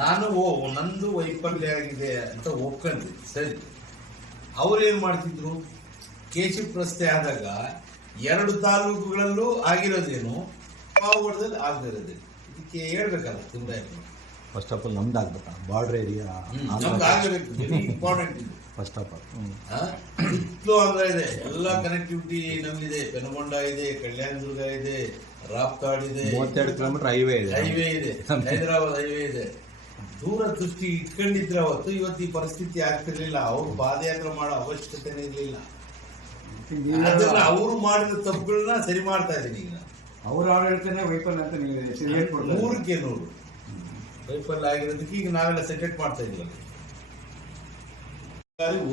ನಾನು ನಂದು ವೈಫಲ್ಯ ಆಗಿದೆ ಅಂತ ಒಪ್ಕೊಂಡ್ರಿ, ಸರಿ. ಅವ್ರೇನ್ ಮಾಡ್ತಿದ್ರು, ಕೇಶಿಪ್ ರಸ್ತೆ ಆದಾಗ 2 ತಾಲೂಕುಗಳಲ್ಲೂ ಆಗಿರೋದೇನು, ಪಾವಗಡದಲ್ಲಿ ಆಗದಿರೋದೇನು, ಇದಕ್ಕೆ ಹೇಳ್ಬೇಕಲ್ಲ ತುಂಬ. ಫಸ್ಟ್ ಆಫ್ ಆಲ್ ನಮ್ದು ಆಗ್ಬೇಕಾ ಬಾರ್ಡರ್ ಏರಿಯಾ ಆಗಬೇಕು, ವೆರಿ ಇಂಪಾರ್ಟೆಂಟ್ ಇದು. ಫಸ್ಟ್ ಆಫ್ ಆಲ್ ಸುತ್ತಲೂ ಆಂಧ್ರ ಇದೆ, ಎಲ್ಲ ಕನೆಕ್ಟಿವಿಟಿ ನಮ್ದಿದೆ. ಪೆನಗೊಂಡ ಇದೆ, ಕಲ್ಯಾಣದುರ್ಗ ಇದೆ, ರಾಪ್ತಾಡ್ ಇದೆ, 32 ಕಿಲೋಮೀಟರ್ ಹೈವೇ ಇದೆ, ಹೈದರಾಬಾದ್ ಹೈವೇ ಇದೆ. ದೂರ ದೃಷ್ಟಿ ಇಟ್ಕೊಂಡಿದ್ರೆ ಅವತ್ತು ಇವತ್ತು ಈ ಪರಿಸ್ಥಿತಿ ಆಗ್ತಿರ್ಲಿಲ್ಲ. ಅವ್ರು ಪಾದಯಾತ್ರೆ ಮಾಡೋ ಅವಶ್ಯಕತೆನೇ ಇರಲಿಲ್ಲ. ಅದನ್ನ ಅವರು ಮಾಡಿದ ತಪ್ಪುಗಳನ್ನ ಸರಿ ಮಾಡ್ತಾ ಇದ್ದೀನಿ ಈಗ. ಅವ್ರ ಆಡಳಿತನೇ ವೈಫಲ್ಯ ಅಂತ ನೀವು 100ಕ್ಕೆ 100 ವೈಫಲ್ಯ ಆಗಿರೋದಕ್ಕೆ ಈಗ ನಾವೆಲ್ಲ ಸೆಟೆಟ್ ಮಾಡ್ತಾ ಇದೀವಲ್ಲ.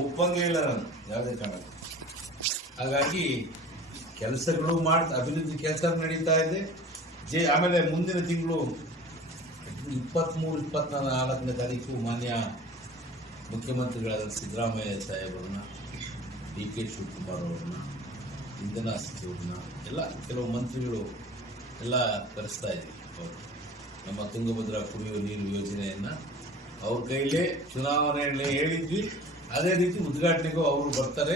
ಒಪ್ಪಂಗೆ ಇಲ್ಲ ನಾನು ಯಾವುದೇ ಕಾರಣಕ್ಕೆ. ಹಾಗಾಗಿ ಕೆಲಸಗಳು ಅಭಿವೃದ್ಧಿ ಕೆಲಸ ನಡೀತಾ ಇದೆ. ಆಮೇಲೆ ಮುಂದಿನ ತಿಂಗಳು 23-24ನೇ ತಾರೀಕು ಮಾನ್ಯ ಮುಖ್ಯಮಂತ್ರಿಗಳಾದ ಸಿದ್ದರಾಮಯ್ಯ ಸಾಹೇಬರನ್ನ, ಡಿ.ಕೆ. ಶಿವಕುಮಾರ್ ಅವ್ರನ್ನ, ಇಂಧನ ಸಚಿವರನ್ನ, ಎಲ್ಲ ಕೆಲವು ಮಂತ್ರಿಗಳು ಎಲ್ಲ ಕರೆಸ್ತಾ ಇದ್ದೀವಿ. ಅವರು ನಮ್ಮ ತುಂಗಭದ್ರಾ ಕುಡಿಯುವ ನೀರು ಯೋಜನೆಯನ್ನ ಅವ್ರ ಕೈಲೇ ಚುನಾವಣೆಯಲ್ಲೇ ಹೇಳಿದ್ವಿ. ಅದೇ ರೀತಿ ಉದ್ಘಾಟನೆಗೂ ಅವರು ಬರ್ತಾರೆ.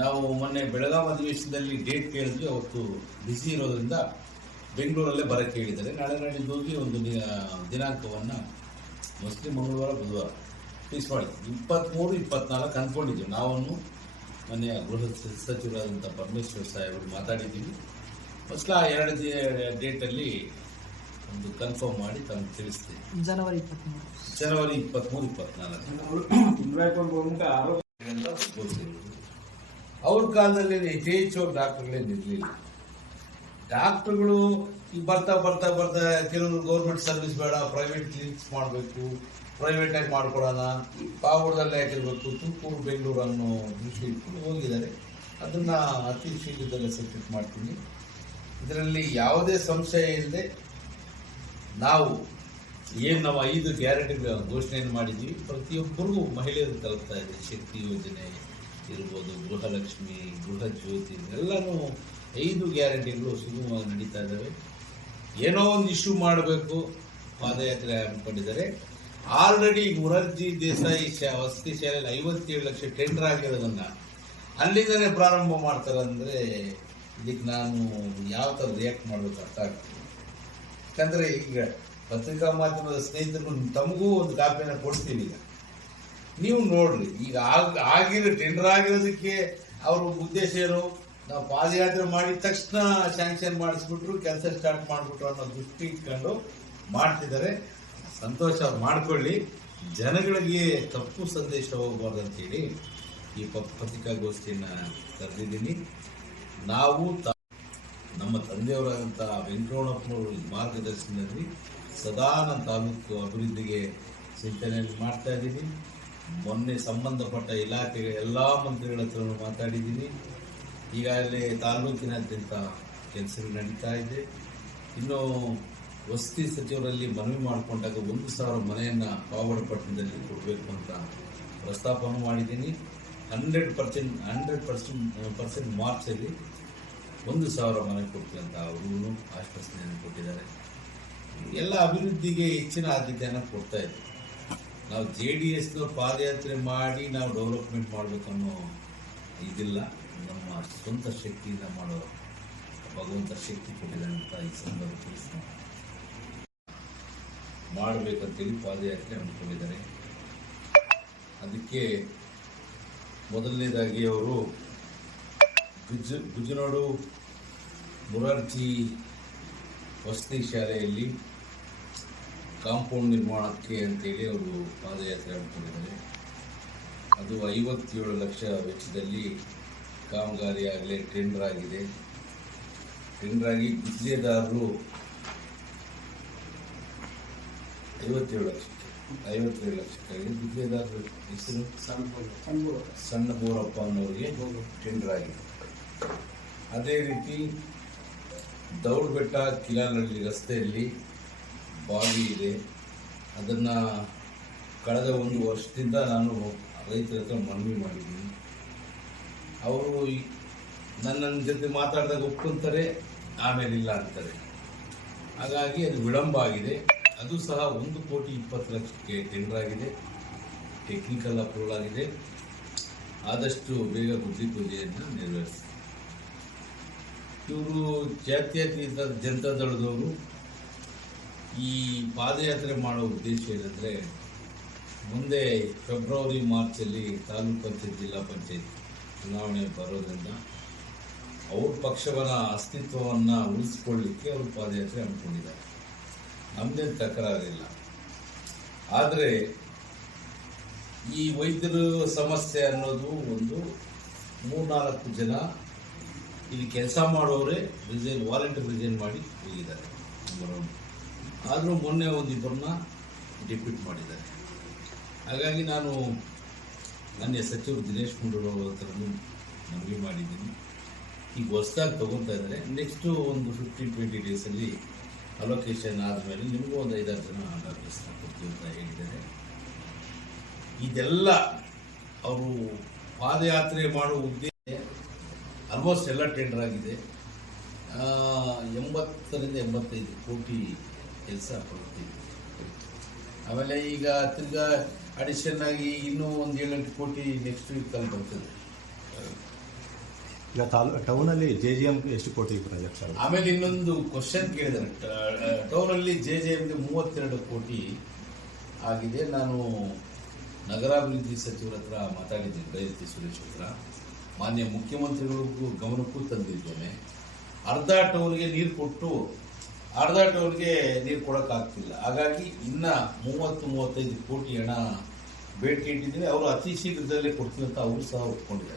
ನಾವು ಮೊನ್ನೆ ಬೆಳಗಾವಿ ಅಧಿವೇಶನದಲ್ಲಿ ಡೇಟ್ ಕೇಳಿದ್ವಿ, ಅವತ್ತು ಬಿಸಿ ಇರೋದ್ರಿಂದ ಬೆಂಗಳೂರಲ್ಲೇ ಬರಕ್ಕೆ ಹೇಳಿದ್ದಾರೆ. ನಾಳೆ ನಾಡಿದ್ದು ಹೋಗಿ ಒಂದು ದಿನಾಂಕವನ್ನು ಮೋಸ್ಟ್ಲಿ ಮಂಗಳವಾರ ಬುಧವಾರ ಫಿಕ್ಸ್ ಮಾಡಿದ್ವಿ. 23-24 ಅಂದ್ಕೊಂಡಿದ್ದೀವಿ. ನಾವನ್ನು ಮೊನ್ನೆ ಗೃಹ ಸಚಿವರಾದಂಥ ಪರಮೇಶ್ವರ್ ಸಾಹೇಬರು ಮಾತಾಡಿದ್ದೀವಿ. ಫಸ್ಟ್ ಆ 2 ಡೇಟಲ್ಲಿ ಒಂದು ಕನ್ಫರ್ಮ್ ಮಾಡಿ ತಮಗೆ ತಿಳಿಸ್ತೀವಿ. ಜನವರಿ 23 ಅವ್ರ ಕಾಲದಲ್ಲಿ ಹೆಚ್ಚು ಡಾಕ್ಟರ್ಗಳೇ ನಿಲ್ಲಲಿಲ್ಲ. ಡಾಕ್ಟರ್ಗಳು ಈಗ ಬರ್ತಾ ಬರ್ತಾ ಬರ್ತಾ ಕೆಲವರು ಗೌರ್ಮೆಂಟ್ ಸರ್ವಿಸ್ ಬೇಡ, ಪ್ರೈವೇಟ್ ಕ್ಲಿನಿಕ್ಸ್ ಮಾಡಬೇಕು, ಪ್ರೈವೇಟ್ ಆಗಿ ಮಾಡ್ಕೊಡೋಣ, ಪಾವಗಡದಲ್ಲೇ ಹಾಕಿರ್ಬೇಕು, ತುಮಕೂರು ಬೆಂಗಳೂರು ಅನ್ನೋ ದೃಷ್ಟಿ ಇಟ್ಕೊಂಡು ಹೋಗಿದ್ದಾರೆ. ಅದನ್ನ ಅತಿ ಶೀಘ್ರದಲ್ಲೇ ಸಬ್ಮಿಟ್ ಮಾಡ್ತೀನಿ. ಇದರಲ್ಲಿ ಯಾವುದೇ ಸಂಶಯ ಇಲ್ಲದೆ ನಾವು ನಾವು 5 ಗ್ಯಾರಂಟಿಗಳ ಘೋಷಣೆಯನ್ನು ಮಾಡಿದ್ದೀವಿ. ಪ್ರತಿಯೊಬ್ಬರಿಗೂ ಮಹಿಳೆಯರು ತಲುಪ್ತಾ ಇದೆ. ಶಕ್ತಿ ಯೋಜನೆ ಇರ್ಬೋದು, ಗೃಹಲಕ್ಷ್ಮಿ, ಗೃಹ ಜ್ಯೋತಿ, ಎಲ್ಲನೂ 5 ಗ್ಯಾರಂಟಿಗಳು ಸುಗಮವಾಗಿ ನಡೀತಾ ಇದ್ದಾವೆ. ಏನೋ ಒಂದು ಇಶ್ಯೂ ಮಾಡಬೇಕು, ಪಾದಯಾತ್ರೆ ಹಮ್ಮಿಕೊಂಡಿದ್ದಾರೆ. ಆಲ್ರೆಡಿ ಮೊರಾರ್ಜಿ ದೇಸಾಯಿ ವಸತಿ ಶಾಲೆಯಲ್ಲಿ 57 ಲಕ್ಷ ಟೆಂಡರ್ ಆಗಿರೋದನ್ನ ಅಲ್ಲಿಂದನೇ ಪ್ರಾರಂಭ ಮಾಡ್ತಾರೆ ಅಂದರೆ ಇದಕ್ಕೆ ನಾನು ಯಾವ ಥರ ರಿಯಾಕ್ಟ್ ಮಾಡಬೇಕು ಅರ್ಥ ಆಗ್ತದೆ. ಯಾಕಂದರೆ ಈಗ ಪತ್ರಿಕಾ ಮಾಧ್ಯಮದ ಸ್ನೇಹಿತರು ತಮಗೂ ಒಂದು ಕಾಪಿಯನ್ನು ಕೊಡ್ತೀನಿ. ಈಗ ನೀವು ನೋಡ್ರಿ, ಈಗ ಆಗಿರೋ ಟೆಂಡರ್ ಆಗಿರೋದಕ್ಕೆ ಅವ್ರ ಉದ್ದೇಶ ಏನು, ನಾವು ಪಾದಯಾತ್ರೆ ಮಾಡಿದ ತಕ್ಷಣ ಸ್ಯಾಂಕ್ಷನ್ ಮಾಡಿಸ್ಬಿಟ್ರು, ಕೆಲಸ ಸ್ಟಾರ್ಟ್ ಮಾಡಿಬಿಟ್ರು ಅನ್ನೋ ದೃಷ್ಟಿ ಇಟ್ಕೊಂಡು ಮಾಡ್ತಿದ್ದಾರೆ. ಸಂತೋಷ, ಅವ್ರು ಮಾಡ್ಕೊಳ್ಳಿ. ಜನಗಳಿಗೆ ತಪ್ಪು ಸಂದೇಶ ಹೋಗಬಾರ್ದು ಅಂತೇಳಿ ಈ ಪತ್ರಿಕಾಗೋಷ್ಠಿಯನ್ನು ಕರೆದಿದ್ದೀನಿ. ನಾವು ನಮ್ಮ ತಂದೆಯವರಾದಂಥ ವೆಂಕಟರಮಣಪ್ಪನವರು ಮಾರ್ಗದರ್ಶನದಲ್ಲಿ ಸದಾ ನನ್ನ ತಾಲೂಕು ಅಭಿವೃದ್ಧಿಗೆ ಚಿಂತನೆಯನ್ನು ಮಾಡ್ತಾ ಇದ್ದೀನಿ. ಮೊನ್ನೆ ಸಂಬಂಧಪಟ್ಟ ಇಲಾಖೆಗಳ ಎಲ್ಲ ಮಂತ್ರಿಗಳ ಹತ್ರ ಮಾತಾಡಿದ್ದೀನಿ. ಈಗಾಗಲೇ ತಾಲೂಕಿನಾದ್ಯಂತ ಕೆಲಸಗಳು ನಡೀತಾ ಇದೆ. ಇನ್ನು ವಸತಿ ಸಚಿವರಲ್ಲಿ ಮನವಿ ಮಾಡಿಕೊಂಡಾಗ 1,000 ಮನೆಯನ್ನು ಪಾವಗಡ ಪಟ್ಟಣದಲ್ಲಿ ಕೊಡಬೇಕು ಅಂತ ಪ್ರಸ್ತಾಪವನ್ನು ಮಾಡಿದ್ದೀನಿ. 100% ಮಾರ್ಚಲ್ಲಿ 1,000 ಮನೆ ಕೊಡ್ತೀವಿ ಅಂತ ಅವರು ಆಶ್ವಾಸನೆಯನ್ನು ಕೊಟ್ಟಿದ್ದಾರೆ. ಎಲ್ಲ ಅಭಿವೃದ್ಧಿಗೆ ಹೆಚ್ಚಿನ ಆದ್ಯತೆಯನ್ನು ಕೊಡ್ತಾ ಇದ್ದೀವಿ. ನಾವು JDSನವ್ರು ಪಾದಯಾತ್ರೆ ಮಾಡಿ ನಾವು ಡೆವಲಪ್ಮೆಂಟ್ ಮಾಡಬೇಕನ್ನೋ ಇದಿಲ್ಲ. ನಮ್ಮ ಸ್ವಂತ ಶಕ್ತಿಯಿಂದ ಮಾಡೋ ಭಗವಂತ ಶಕ್ತಿ ಕೊಟ್ಟಿದ್ದಾನೆ ಅಂತ ಈ ಸಂದರ್ಭ ತಿಳಿಸಿ ಮಾಡಬೇಕಂತೇಳಿ ಪಾದಯಾತ್ರೆ ಹಮ್ಮಿಕೊಂಡಿದ್ದಾರೆ. ಅದಕ್ಕೆ ಮೊದಲನೇದಾಗಿ ಅವರು ಗುಜನಾಡು ಮೊರಾರ್ಜಿ ವಸತಿ ಶಾಲೆಯಲ್ಲಿ ಕಾಂಪೌಂಡ್ ನಿರ್ಮಾಣಕ್ಕೆ ಅಂತೇಳಿ ಅವರು ಪಾದಯಾತ್ರೆ ಹಮ್ಮಿಕೊಂಡಿದ್ದಾರೆ. ಅದು 57 ಲಕ್ಷ ವೆಚ್ಚದಲ್ಲಿ ಕಾಮಗಾರಿ ಆಗಲೇ ಟೆಂಡರ್ ಆಗಿದೆ. ಟೆಂಡರ್ ಆಗಿ ಗುತ್ತಿಗೆದಾರರು 57 ಲಕ್ಷಕ್ಕಾಗಿ ಗುತ್ತಿಗೆದಾರರು ಹೆಸರು ಸಣ್ಣ ಬೋರಪ್ಪ ಅನ್ನೋರಿಗೆ ಟೆಂಡರ್ ಆಗಿದೆ. ಅದೇ ರೀತಿ ದೌಡ್ಬೆಟ್ಟ ಕಿಲಾನಹಳ್ಳಿ ರಸ್ತೆಯಲ್ಲಿ ಬಾವಿ ಇದೆ. ಅದನ್ನು ಕಳೆದ 1 ವರ್ಷದಿಂದ ನಾನು ರೈತರ ಹತ್ರ ಮನವಿ ಮಾಡಿದ್ದೀನಿ. ಅವರು ನನ್ನ ಜೊತೆ ಮಾತಾಡಿದಾಗ ಒಪ್ಕೊಂತಾರೆ, ಆಮೇಲೆ ಇಲ್ಲ ಅಂತಾರೆ. ಹಾಗಾಗಿ ಅದು ವಿಳಂಬ ಆಗಿದೆ. ಅದು ಸಹ 1,20,00,000ಕ್ಕೆ ಟೆಂಡರ್ ಆಗಿದೆ, ಟೆಕ್ನಿಕಲ್ ಅಪ್ರೂವಲ್ ಆಗಿದೆ. ಆದಷ್ಟು ಬೇಗ ಗುದ್ಲಿ ಪೂಜೆಯನ್ನು ನೆರವೇರಿಸಿ. ಇವರು ಜಾತ್ಯತೀತ ಜನತಾದಳದವರು ಈ ಪಾದಯಾತ್ರೆ ಮಾಡೋ ಉದ್ದೇಶ ಏನಂದರೆ, ಮುಂದೆ ಫೆಬ್ರವರಿ ಮಾರ್ಚಲ್ಲಿ ತಾಲೂಕು ಪಂಚಾಯತ್ ಜಿಲ್ಲಾ ಪಂಚಾಯತ್ ಚುನಾವಣೆ ಬರೋದ್ರಿಂದ ಅವ್ರ ಪಕ್ಷವನ್ನ ಅಸ್ತಿತ್ವವನ್ನು ಉಳಿಸ್ಕೊಳ್ಳಿಕ್ಕೆ ಅವರು ಪಾದಯಾತ್ರೆ ಹಮ್ಮಿಕೊಂಡಿದ್ದಾರೆ. ನಮ್ಮದೇನು ತಕರಾರಿಲ್ಲ. ಆದರೆ ಈ ವೈದ್ಯರು ಸಮಸ್ಯೆ ಅನ್ನೋದು ಒಂದು 3-4 ಜನ ಇಲ್ಲಿ ಕೆಲಸ ಮಾಡೋರೇ ವಾಲಂಟಿಯರ್ ರಿಸೈನ್ ಮಾಡಿ ಹೋಗಿದ್ದಾರೆ. ಆದರೂ ಮೊನ್ನೆ ಒಂದಿಬ್ಬರನ್ನ ಡಿಪ್ಯೂಟ್ ಮಾಡಿದ್ದಾರೆ. ಹಾಗಾಗಿ ನಾನು ನನ್ನ ಸಚಿವರು ದಿನೇಶ್ ಗುಂಡೂರಾವ್ ಹತ್ರನೂ ಮನವಿ ಮಾಡಿದ್ದೀನಿ. ಈಗ ಹೊಸದಾಗಿ ತೊಗೊತಾ ಇದ್ದಾರೆ. ನೆಕ್ಸ್ಟು ಒಂದು 15-20 ಡೇಸಲ್ಲಿ ಅಲೋಕೇಶನ್ ಆದಮೇಲೆ ನಿಮಗೂ ಒಂದು 5-6 ಜನ ಡಾಕ್ಟರ್ಸ್ನ ಕೊಡ್ತೀವಿ ಅಂತ ಹೇಳಿದ್ದಾರೆ. ಇದೆಲ್ಲ ಅವರು ಪಾದಯಾತ್ರೆ ಮಾಡುವ ಉದ್ದೇಶ ಆಲ್ಮೋಸ್ಟ್ ಎಲ್ಲ ಟೆಂಡರ್ ಆಗಿದೆ. 80-85 ಕೋಟಿ ಕೆಲಸ ಕೊಡ್ತೀವಿ. ಆಮೇಲೆ ಈಗ ತಿರ್ಗಾ ಅಡಿಷನ್ ಆಗಿ ಇನ್ನೂ ಒಂದು 7-8 ಕೋಟಿ ನೆಕ್ಸ್ಟ್ ವೀಕಲ್ಲಿ ಬರ್ತದೆ. ಈಗ ಟೌನಲ್ಲಿ JGM ಎಷ್ಟು ಕೋಟಿ ಪ್ರಾಜೆಕ್ಟ್ ಸರ್? ಆಮೇಲೆ ಇನ್ನೊಂದು ಕ್ವಶನ್ ಕೇಳಿದ್ದಾರೆ. ಟೌನಲ್ಲಿ JJMಗೆ 32 ಕೋಟಿ ಆಗಿದೆ. ನಾನು ನಗರಾಭಿವೃದ್ಧಿ ಸಚಿವರ ಹತ್ರ ಮಾತಾಡಿದ್ದೀನಿ, ಬೈರತಿ ಸುರೇಶ್ ಹತ್ರ. ಮಾನ್ಯ ಮುಖ್ಯಮಂತ್ರಿಗಳಿಗೂ ಗಮನಕ್ಕೂ ತಂದಿದ್ದೇನೆ. ಅರ್ಧ ಟೌನ್ಗೆ ನೀರು ಕೊಟ್ಟು ಅರ್ಧ ಟೌನ್ಗೆ ನೀರು ಕೊಡೋಕ್ಕಾಗ್ತಿಲ್ಲ. ಹಾಗಾಗಿ ಇನ್ನು 30-35 ಕೋಟಿ ಹಣ ಬೇಡಿಕೆ ಇಟ್ಟಿದ್ದೀನಿ. ಅವರು ಅತಿ ಶೀಘ್ರದಲ್ಲೇ ಕೊಡ್ತೀನಿ ಅಂತ ಅವರು ಸಹ ಒಪ್ಕೊಂಡಿದ್ದಾರೆ.